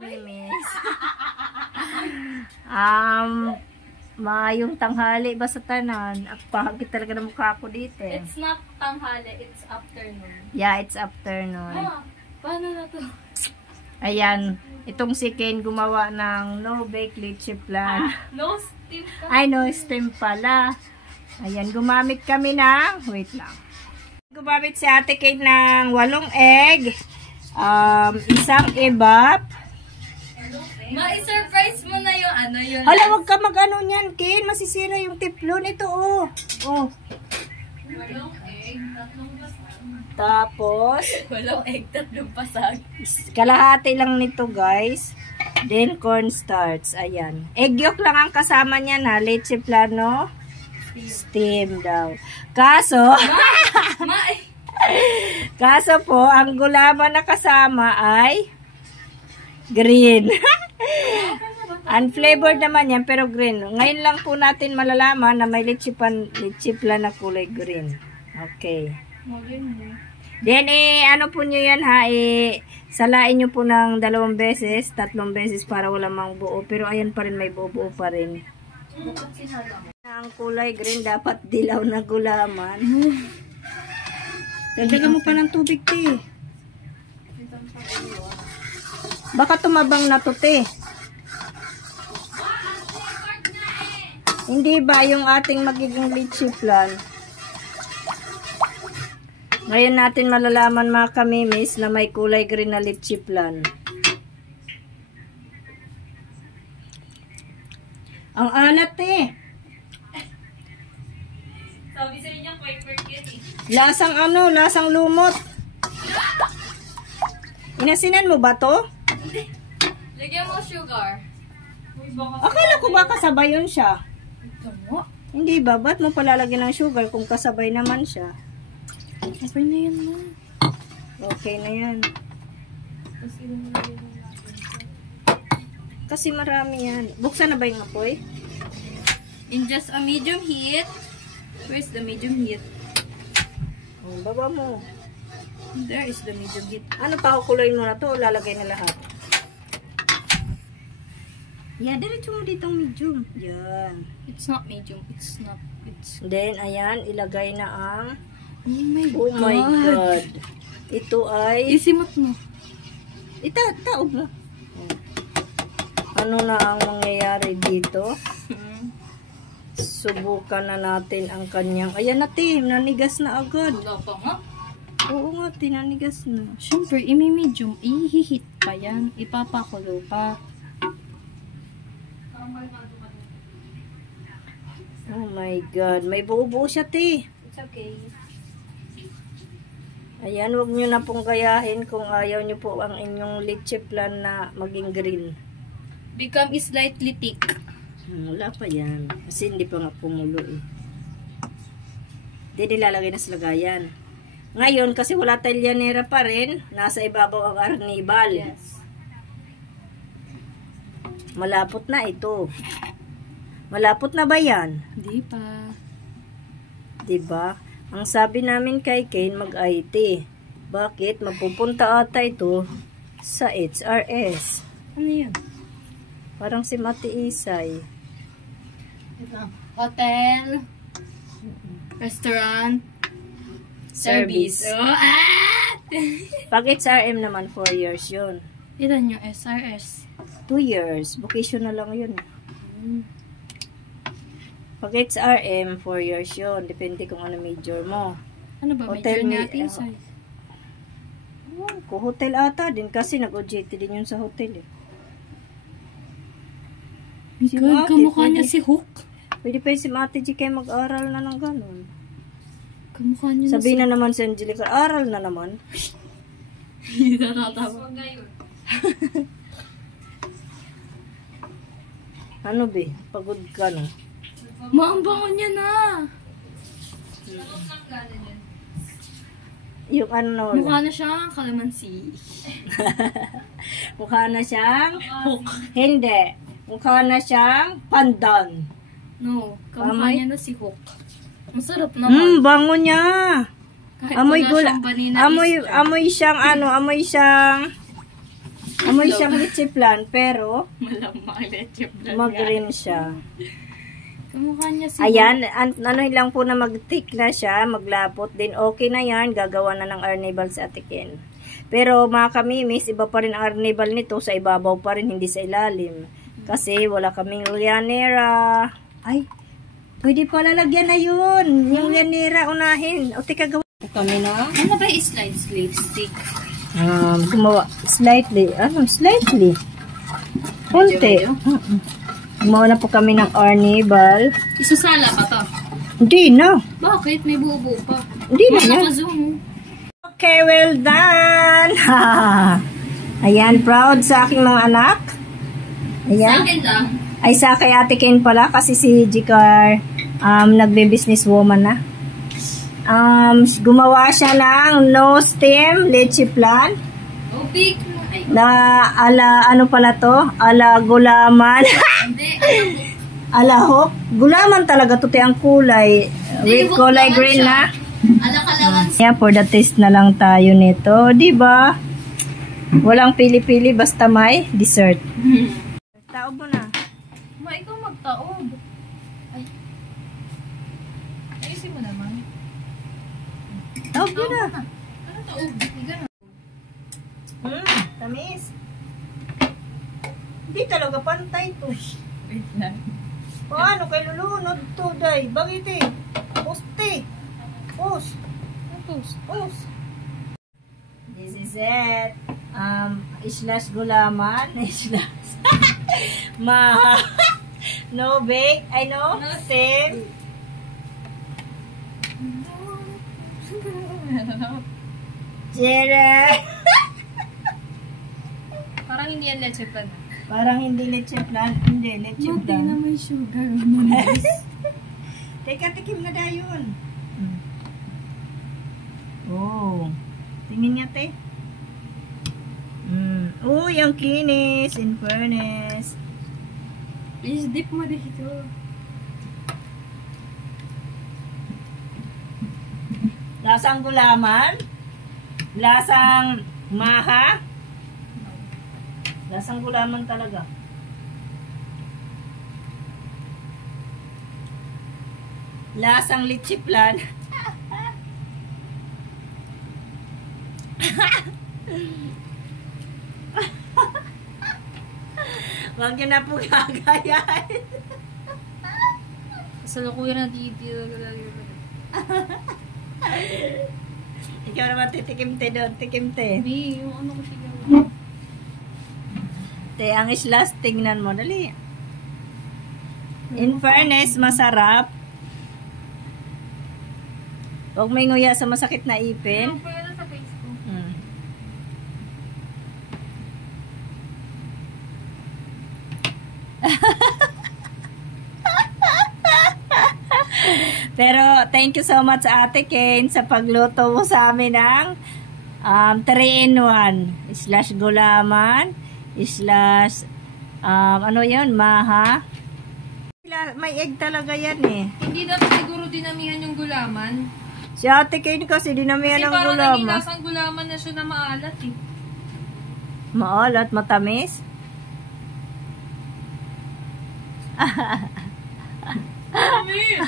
Miss. Maayong tanghali ba sa tanan? Pahagit talaga ng mukha ko dito. It's not tanghali, it's afternoon. Yeah, it's afternoon. Paano na to? Ayan, itong si Ken gumawa ng no-bake leche flan. No steam ka? Ay, no steam pala. Ayan, gumamit kami ng, wait lang. Gumamit si Ate Ken ng 8 egg, isang ebap. Ma-surprise mo na yung ano yun. Hala, wag ka mag-ano niyan, Ken. Masisira yung tiplon. Ito, oh. Oh. Walang egg, 3 pasag. Tapos, Walang egg, 3 pasag. kalahati lang nito, guys. Then, cornstarch. Ayan. Egg yolk lang ang kasama niya na. Leche plano. Steam daw. Kaso, kaso po, ang gulaman na kasama ay green. Unflavored naman yan, pero green. Ngayon lang po natin malalaman na may leche plan na kulay green. Okay. Then, ano po nyo yan ha, salain nyo po ng 2 beses, 3 beses para wala mang buo. Pero ayan pa rin, may buo pa rin. Ang kulay green, dapat dilaw na gulaman. Dagdagan mo pa ng tubig, te. Baka tumabang na to, te. Hindi ba yung ating magiging leche flan? Ngayon natin malalaman mga kamimis na may kulay green na leche flan. Ang alat, te. Sabi sa inyo, quaker kit eh. Lasang ano, lasang lumot. Inasinan mo ba to? Lagyan mo sugar. Akala ko ba kasabay yun siya? Ito. Hindi ba? Ba't mo palalagyan ng sugar kung kasabay naman siya? Okay na yan na. Okay na yan. Kasi marami yan. Buksan na ba yung apoy? In just a medium heat. Where's the medium heat? Oh, baba mo. There is the medium heat. Ano pa kukuloyin mo na to? Lalagay na lahat. Yeah, diretso mo dito ang medium. Yan. It's not medium. It's not. It's. Then, ayan, ilagay na ang... Oh my God. Ito ay... Isimot mo. Taob mo. Ano na ang mangyayari dito? Subukan na natin ang kanyang... Ayan na, Tim. Nanigas na agad. Wala pa nga. Oo nga, tinanigas na. Siyempre, imi-medium. Ihihit pa yan. Ipapakulo pa. Oh my God. May buo-buo siya, Ti. It's okay. Ayan, huwag nyo na pong gayahin kung ayaw nyo po ang inyong leche flan na maging green. Become slightly thick. Wala pa yan. Kasi hindi pa nga pumulo eh. Hindi nilalagay na sa lagayan. Ngayon, kasi wala talyanera pa rin, nasa ibabaw ang arnibal. Yes. Malapot na ito. Malapot na ba yan? Hindi pa. Diba? Ang sabi namin kay Kane, mag-IT. Bakit? Mapupunta ata ito sa HRS. Ano yan? Parang si Mati Isay. Hotel. Restaurant. Service. Oh, Pag HRM naman, 4 years yun. Ilan yung SRS? 2 years. Vocational lang yun. Pag HRM, 4 years yun. Depende kung ano major mo. Ano ba? Hotel Major natin sa... Kung hotel ata din kasi nag-OJT din yun sa hotel eh. Si God, Mati, kamukha niya si Hook. Pwede pa si Mati G kayo mag-aral na ng ganun. Kamukha niya Sabihin na naman si Angelica, aral na naman. Hindi na natama. Ano be? Pagod ka no? Maambangon niya na. Yung ano Mukha na siyang kalamansi. Mukha na siyang hook. Hindi. Mukha na siyang pandan. No, kamukha niya na si Hook. Masarap naman. Bango niya. Kahit Amoy wala gula. siyang vanilla Amoy extra. siyang ano, amoy siyang Amoy siyang leche plan, pero Malamang leche plan. mag-green siya. Kamukha niya si... Ayan, ano lang po na mag-thick na siya, maglapot din. Okay na yan, gagawa na ng arnibal sa Ate Ken. Pero mga kamimis, iba pa rin ang arnibal nito, sa ibabaw pa rin, hindi sa ilalim. Kasi wala kaming lyanera. Ay, pwede pala lagyan na yun. Yung lyanera, unahin. O, tika, gawa kami na. Ano ba yung slice lipstick? Gumawa, slightly. Ano, slightly. Kunti. Gumawa na po kami ng arnibal. Isusala pa to? Hindi na. Bakit? May buo-buo pa. Hindi na yan. Naka-zoom. Okay, well done! Ayan, proud sa aking mga anak. Ayan. Sa akin lang. Ay, sa kay Ate Ken pala kasi si Jicar nagbe-business woman na. Gumawa siya ng no steam leche plan Oh, big. Ay, na ala, ano pala to? Ala gulaman. hindi. Alahok. Gulaman talaga to, ang kulay. With Hindi, kulay gulaman green siya. na. Alakalawan. Yeah, for the taste na lang tayo nito. Diba? Walang pili-pili, basta may dessert. Taob mo na. Ma, ikaw magtaob. Ay. Ayusin mo naman. Taob mo na. Ano taob? Higa na. Tamis. Hindi talaga pantay to. Wait lang. Paano kay lulunod to, day? Bakit eh? Poste. Post. Post. This is it. Slash gulaman. Slash. No bake. I know. Same. Jere. Parang hindi yan leche plan. Parang hindi leche plan. Hindi, leche plan. may sugar. Teka, tikim na dayon. Oh. Tingin niya, te. Uy, ang kinis. In fairness. Please dip mo dito. Lasang gulaman. Lasang maha. Lasang gulaman talaga. Lasang leche plan. Wag niyo na po gagayahin. Kasalukuyan na dito. Ikaw naman titikim te doon. Tikim te. May, yung ano ko siya. Te, ang islas, tingnan mo. Dali. In fairness, masarap. Huwag may nguya sa masakit na ipin. Ano pa yun sa face ko? Pero, thank you so much Ate Ken sa pagluto mo sa amin ng 3-in-1. Slash gulaman, slash, ano yun, maha. May egg talaga yan eh. Hindi dapat siguro dinamihan yung gulaman. Si Ate Ken kasi dinamihan ng Kasi parang gulaman. naging lasang gulaman na siya na maalat eh. Maalat, matamis. Mami!